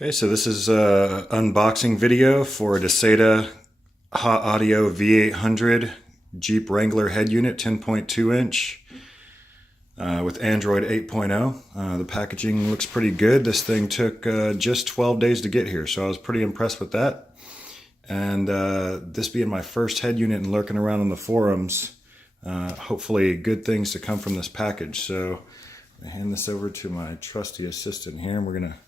Okay, so this is an unboxing video for a Dasaita Hot Audio V800 Jeep Wrangler head unit, 10.2 inch with Android 8.0. The packaging looks pretty good. This thing took just 12 days to get here, so I was pretty impressed with that. And this being my first head unit and lurking around on the forums, hopefully good things to come from this package. So I hand this over to my trusty assistant here, and we're gonna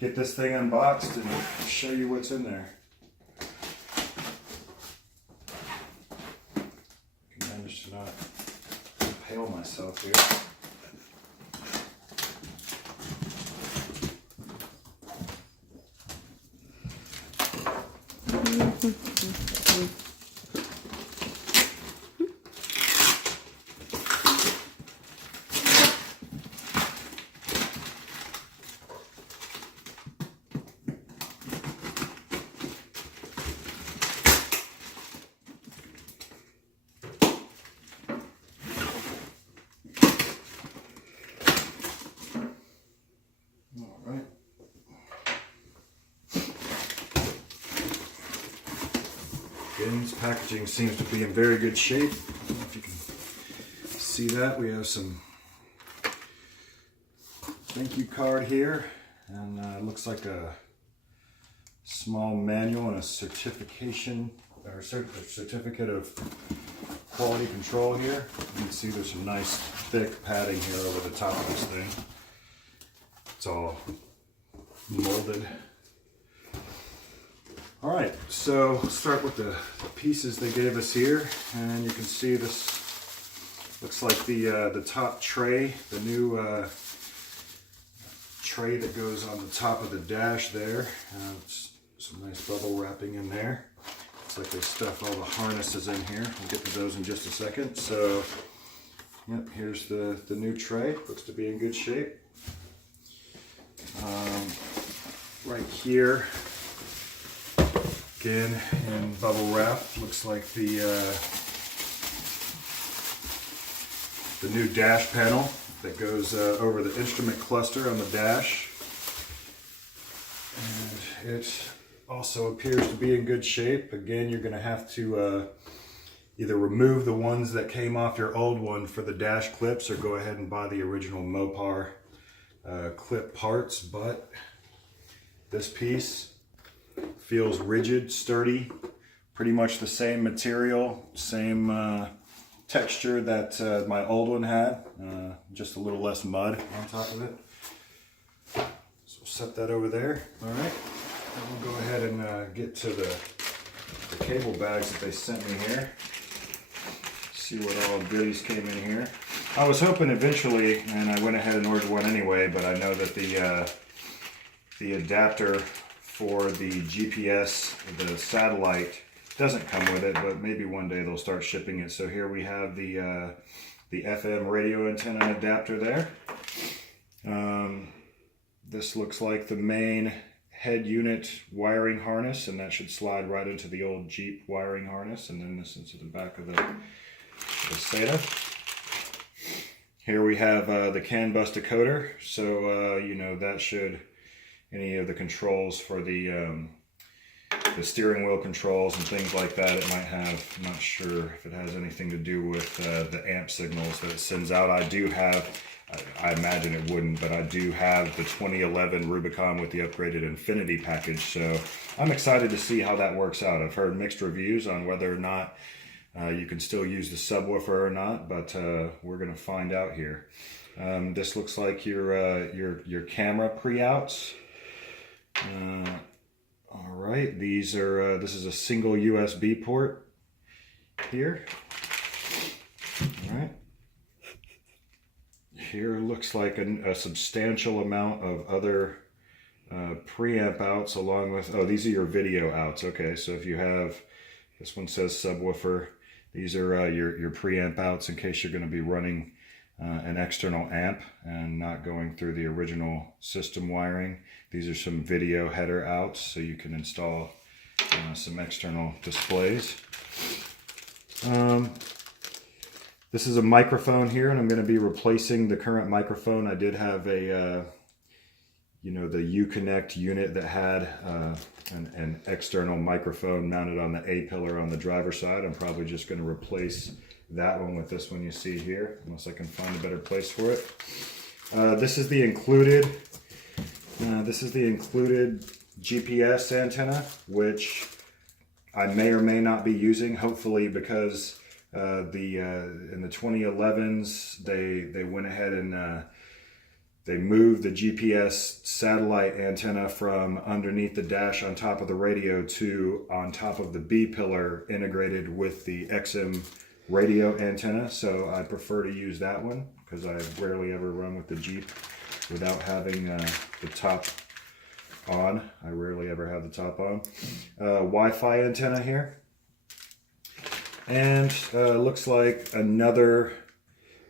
get this thing unboxed and show you what's in there. I can manage to not impale myself here. Again, this packaging seems to be in very good shape. I don't know if you can see that. We have some thank you card here, and it looks like a small manual and a certification or certificate of quality control here. You can see there's some nice thick padding here over the top of this thing. It's all molded. All right, so let's start with the pieces they gave us here, and you can see this looks like the top tray, the new tray that goes on the top of the dash there. It's some nice bubble wrapping in there. Looks like they stuff all the harnesses in here. We'll get to those in just a second. So, yep, here's the new tray. Looks to be in good shape. Right here, again in bubble wrap, looks like the new dash panel that goes over the instrument cluster on the dash, and it also appears to be in good shape. Again, you're going to have to either remove the ones that came off your old one for the dash clips, or go ahead and buy the original Mopar clip parts. But this piece feels rigid, sturdy, pretty much the same material, same texture that my old one had, just a little less mud on top of it. So set that over there. All right, and we'll go ahead and get to the cable bags that they sent me here. See what all goodies came in here. I was hoping eventually, and I went ahead and ordered one anyway, but I know that the adapter for the GPS, the satellite, doesn't come with it, but maybe one day they'll start shipping it. So here we have the FM radio antenna adapter there. This looks like the main head unit wiring harness, and that should slide right into the old Jeep wiring harness, and then this into the back of the Dasaita. Here we have the CAN bus decoder, so you know that should, any of the controls for the steering wheel controls and things like that, it might have. I'm not sure if it has anything to do with the amp signals that it sends out. I do have, I imagine it wouldn't, but I do have the 2011 Rubicon with the upgraded Infinity package, so I'm excited to see how that works out. I've heard mixed reviews on whether or not you can still use the subwoofer or not, but we're going to find out here. This looks like your camera pre-outs. All right, these are this is a single USB port here. All right, here looks like a substantial amount of other preamp outs, along with, oh, these are your video outs. Okay, so if you have, this one says subwoofer, these are your preamp outs in case you're going to be running an external amp and not going through the original system wiring. These are some video header outs, so you can install some external displays. This is a microphone here, and I'm going to be replacing the current microphone. I did have a you know, the Uconnect unit that had an external microphone mounted on the A-pillar on the driver's side. I'm probably just going to replace that one with this one you see here, unless I can find a better place for it. This is the included GPS antenna, which I may or may not be using, hopefully, because in the 2011s they went ahead and they moved the GPS satellite antenna from underneath the dash on top of the radio to on top of the B pillar integrated with the XM radio antenna. So I prefer to use that one because I rarely ever run with the Jeep without having the top on. I rarely ever have the top on. Wi-Fi antenna here. And looks like another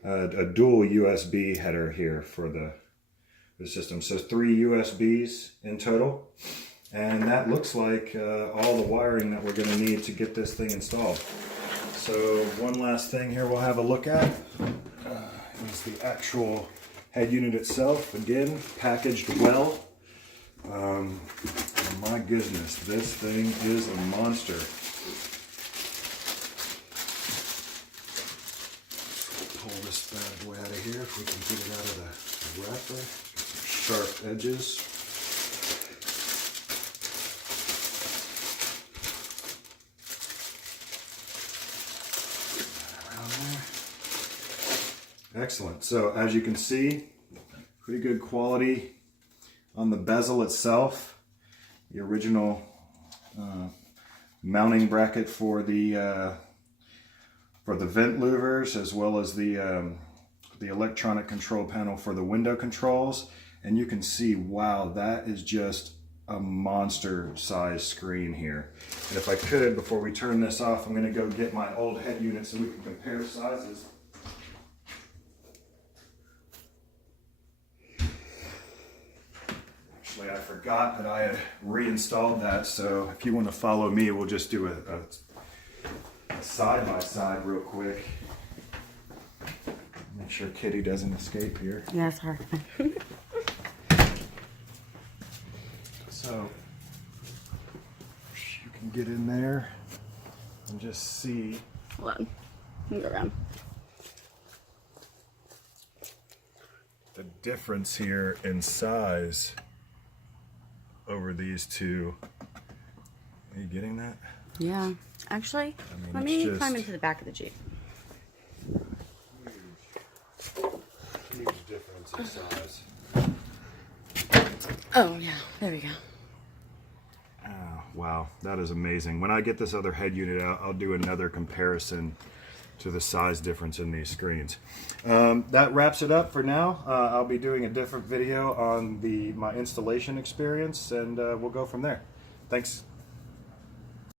a dual USB header here for the system. So 3 USBs in total. And that looks like all the wiring that we're going to need to get this thing installed. So one last thing here we'll have a look at is the actual head unit itself. Again, packaged well. My goodness, this thing is a monster. Pull this bad boy out of here if we can get it out of the wrapper. Sharp edges. Around there. Excellent. So as you can see, pretty good quality on the bezel itself. The original mounting bracket for the vent louvers, as well as the electronic control panel for the window controls. And you can see, wow, that is just a monster size screen here. And if I could, before we turn this off, I'm going to go get my old head unit so we can compare sizes. Actually, I forgot that I had reinstalled that, so if you want to follow me, we'll just do a side-by-side real quick. Make sure Kitty doesn't escape here. Yeah, it's hard. So you can get in there and just see. Hold on. Let me go around. The difference here in size over these two. Are you getting that? Yeah. Actually, let me climb into the back of the Jeep. Huge difference in size. Oh, yeah. There we go. Oh, wow, that is amazing. When I get this other head unit out, I'll do another comparison to the size difference in these screens. That wraps it up for now. I'll be doing a different video on my installation experience, and we'll go from there. Thanks.